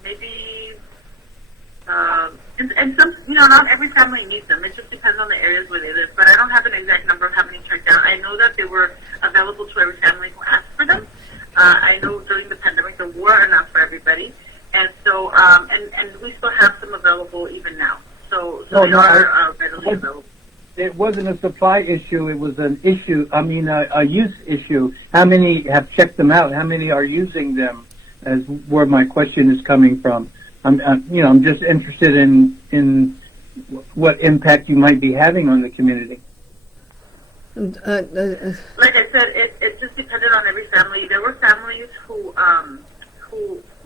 Maybe, and some, not every family needs them. It just depends on the areas where they live. But I don't have an exact number of how many checked out. I know that they were available to every family who asked for them. I know during the pandemic there were enough for everybody, and so and we still have some available even now. So they are readily available. It wasn't a supply issue, it was an issue, a use issue. How many have checked them out? How many are using them? As where my question is coming from. I'm just interested in what impact you might be having on the community. Like I said, it just depended on every family. There were families who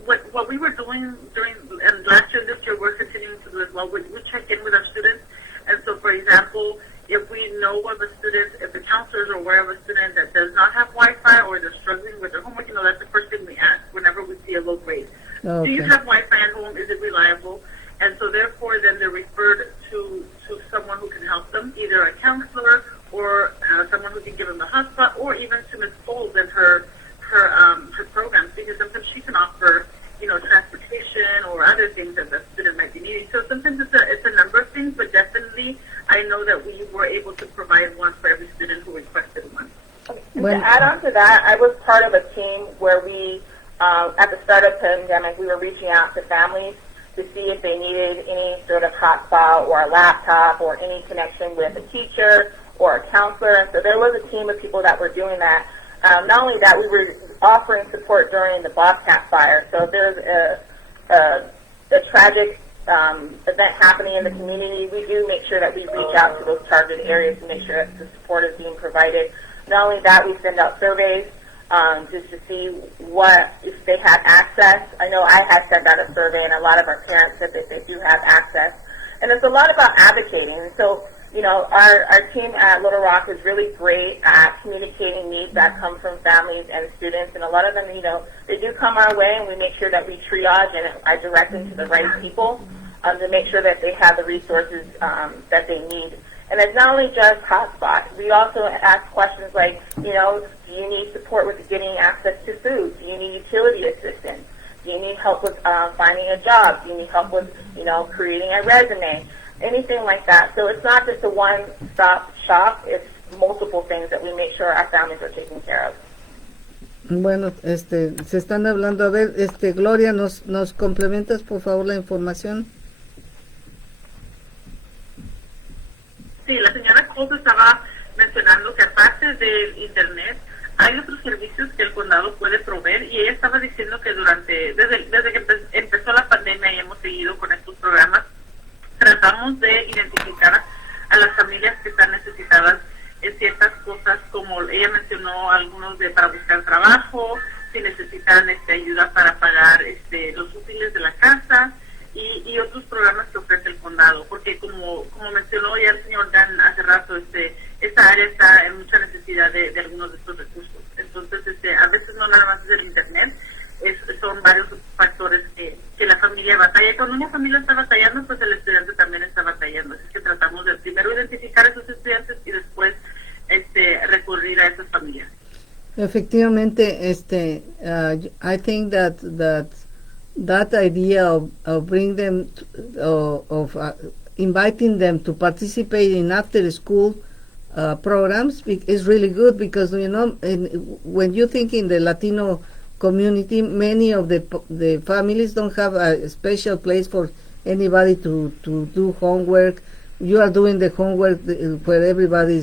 what we were doing during and last year and this year we're continuing to do as well. We check in with our students. And so, for example, if we know of a student, if the counselors are aware of a student that does not have Wi-Fi or they're struggling with their homework, that's the first thing we ask whenever we see a low grade. Okay. Do you have Wi-Fi at home? Is it reliable? And so, therefore, then they're referred to someone who can help them, either a counselor or someone who can give them the hotspot, or even to Ms. Foles and her programs, because sometimes she can offer transportation or other things that the student might be needing. So sometimes it's a number of things, but definitely I know that we were able to provide one for every student who requested one. Okay. And to add on to that, I was part of a team where we, at the start of the pandemic, we were reaching out to families to see if they needed any sort of hotspot or a laptop or any connection with a teacher or a counselor. And so there was a team of people that were doing that. Not only that, we were offering support during the Bobcat fire. So if there's a tragic event happening in the community, we do make sure that we reach out to those targeted areas to make sure that the support is being provided. Not only that, we send out surveys just to see if they have access. I know I had sent out a survey, and a lot of our parents said that they do have access. And it's a lot about advocating. And so, you know, our team at Littlerock is really great at communicating needs that come from families and students. And a lot of them, you know, they do come our way, and we make sure that we triage and I direct them to the right people to make sure that they have the resources that they need. And it's not only just hotspots. We also ask questions like, you know, do you need support with getting access to food? Do you need utility assistance? Do you need help with finding a job? Do you need help with, you know, creating a resume? Anything like that. So it's not just a one-stop shop. It's multiple things that we make sure our families are taken care of. Bueno, se están hablando. A ver, Gloria, ¿nos complementas, por favor, la información? Sí, la señora Coles estaba mencionando que aparte del Internet, hay otros servicios que el condado puede proveer, y ella estaba diciendo que desde que empezó la pandemia y hemos seguido con estos programas, tratamos de identificar a las familias que están necesitadas en ciertas cosas, como ella mencionó, algunos para buscar trabajo, si necesitan ayuda para pagar los útiles de la casa, y otros programas que ofrece el condado, porque como mencionó ya el señor Dan hace rato, esta área está en mucha necesidad de algunos de estos recursos. Entonces, a veces no nada más es el Internet, son varios factores que la familia batalla. Y cuando una familia está batallando, pues el estudiante también está batallando. Así que tratamos de primero identificar a esos estudiantes y después recurrir a esas familias. Efectivamente, I think that idea of bring them inviting them to participate in after school programs is really good, because you know, when you think in the Latino community, many of the families don't have a special place for anybody to do homework. You are doing the homework where everybody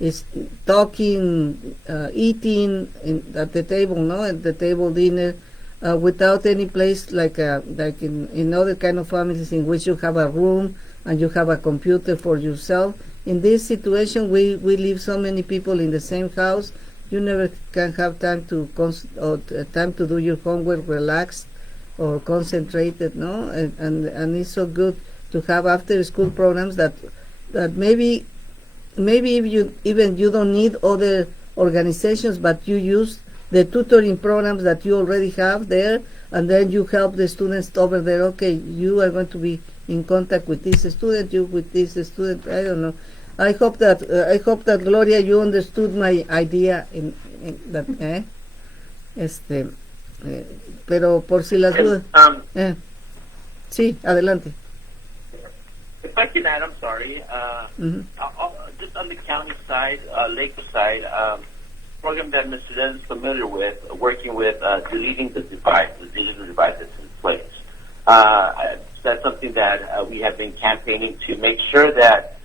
is talking, eating at the table, no, at the table dinner. Without any place like in other kind of families in which you have a room and you have a computer for yourself. In this situation, we live so many people in the same house. You never can have time to do your homework relaxed or concentrated, no? And it's so good to have after school programs that maybe if you don't need other organizations, but you use the tutoring programs that you already have there, and then you help the students over there. Okay, you are going to be in contact with this student, you with this student. I don't know. I hope that Gloria, you understood my idea in that. Pero por si las dudas. Sí, adelante. If I can add, I'm sorry. Just on the county side, Leche side. Program that Mr. Dennis is familiar with, working with deleting the divide, the digital divide that's in place. That's something that we have been campaigning to make sure that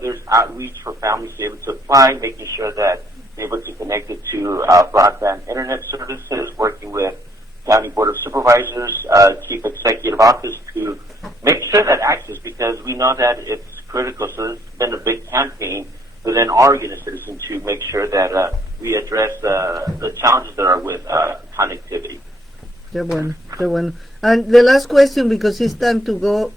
there's outreach for families to be able to apply, making sure that they're able to connect it to broadband internet services, working with County Board of Supervisors, Chief Executive Office to make sure that access, because we know that it's critical. So it's been a big campaign within our organization to make sure that we address the challenges that are with connectivity. Qué bueno, qué bueno. And the last question, because it's time to go,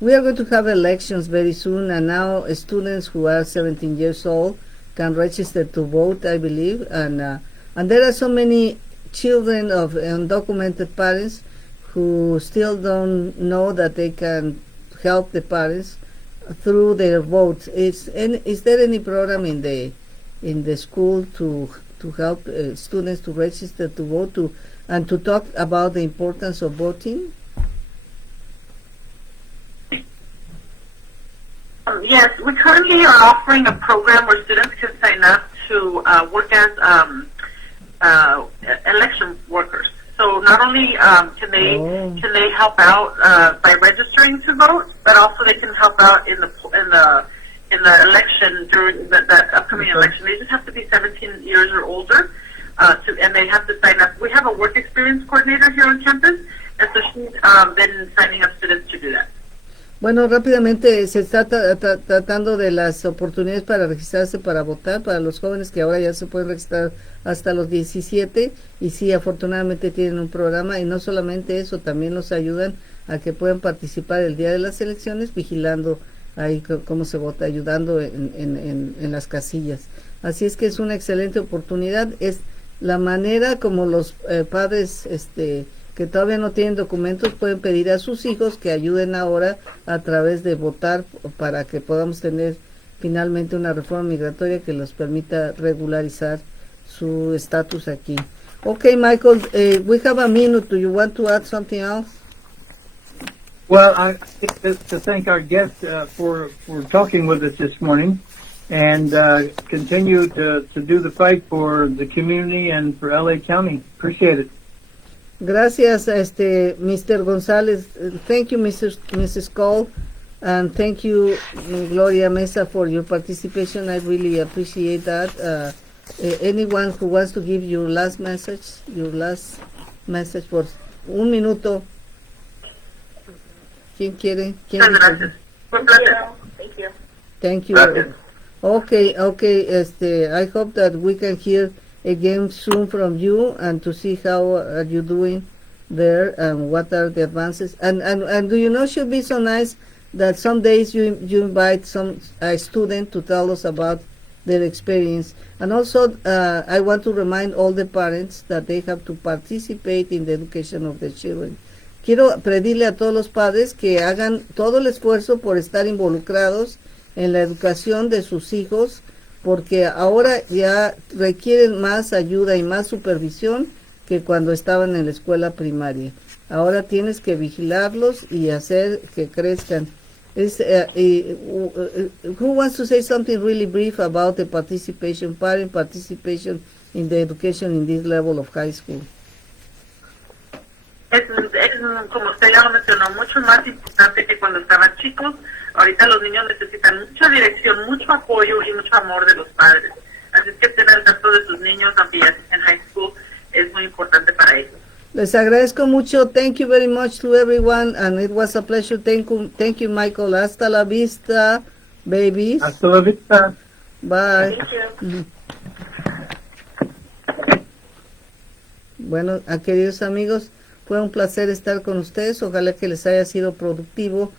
we are going to have elections very soon, and now students who are 17 years old can register to vote, I believe, and there are so many children of undocumented parents who still don't know that they can help the parents through their votes. Is there any program in the school to help students to register to vote and to talk about the importance of voting? Yes, we currently are offering a program where students can sign up to work as election workers. So not only can they help out by registering to vote, but also they can help out in the election during that upcoming election. They just have to be 17 years or older, and they have to sign up. We have a work experience coordinator here on campus, and so she's been signing up students to do that. Bueno, rápidamente se está tratando de las oportunidades para registrarse para votar para los jóvenes que ahora ya se pueden registrar hasta los 17, y sí, afortunadamente tienen un programa, y no solamente eso, también los ayudan a que puedan participar el día de las elecciones, vigilando ahí cómo se vota, ayudando en las casillas. Así es que es una excelente oportunidad, es la manera como los padres que todavía no tienen documentos pueden pedir a sus hijos que ayuden ahora a través de votar para que podamos tener finalmente una reforma migratoria que los permita regularizar su estatus aquí. Okay, Michael, we have a minute. Do you want to add something else? Well, I to thank our guest for talking with us this morning, and continue to do the fight for the community and for LA County. Appreciate it. Gracias, Mr. González. Thank you, Mrs. Cole, and thank you, Gloria Mesa, for your participation. I really appreciate that. Anyone who wants to give your last message por un minuto. ¿Quién quiere? Muchas gracias. Un placer. Thank you. Thank you. Gracias. Okay, I hope that we can hear again soon from you and to see how are you doing there and what are the advances. And do you know, should be so nice that some days you invite a student to tell us about their experience. And also, I want to remind all the parents that they have to participate in the education of their children. Quiero pedirle a todos los padres que hagan todo el esfuerzo por estar involucrados en la educación de sus hijos, porque ahora ya requieren más ayuda y más supervisión que cuando estaban en la escuela primaria. Ahora tienes que vigilarlos y hacer que crezcan. Who wants to say something really brief about the parent participation in the education in this level of high school? Es, como usted ya lo mencionó, mucho más importante que cuando estaban chicos. Ahorita los niños necesitan mucha dirección, mucho apoyo y mucho amor de los padres. Así es que tener el tanto de sus niños también en high school es muy importante para ellos. Les agradezco mucho. Thank you very much to everyone, and it was a pleasure. Thank you, Michael. Hasta la vista, babies. Hasta la vista. Bye. Thank you. Bueno, queridos amigos, fue un placer estar con ustedes. Ojalá que les haya sido productivo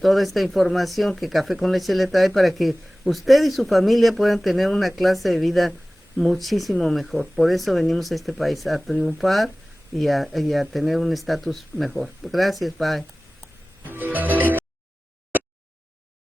toda esta información que Café con Leche le trae para que usted y su familia puedan tener una clase de vida muchísimo mejor. Por eso venimos a este país, a triunfar y a tener un estatus mejor. Gracias, bye.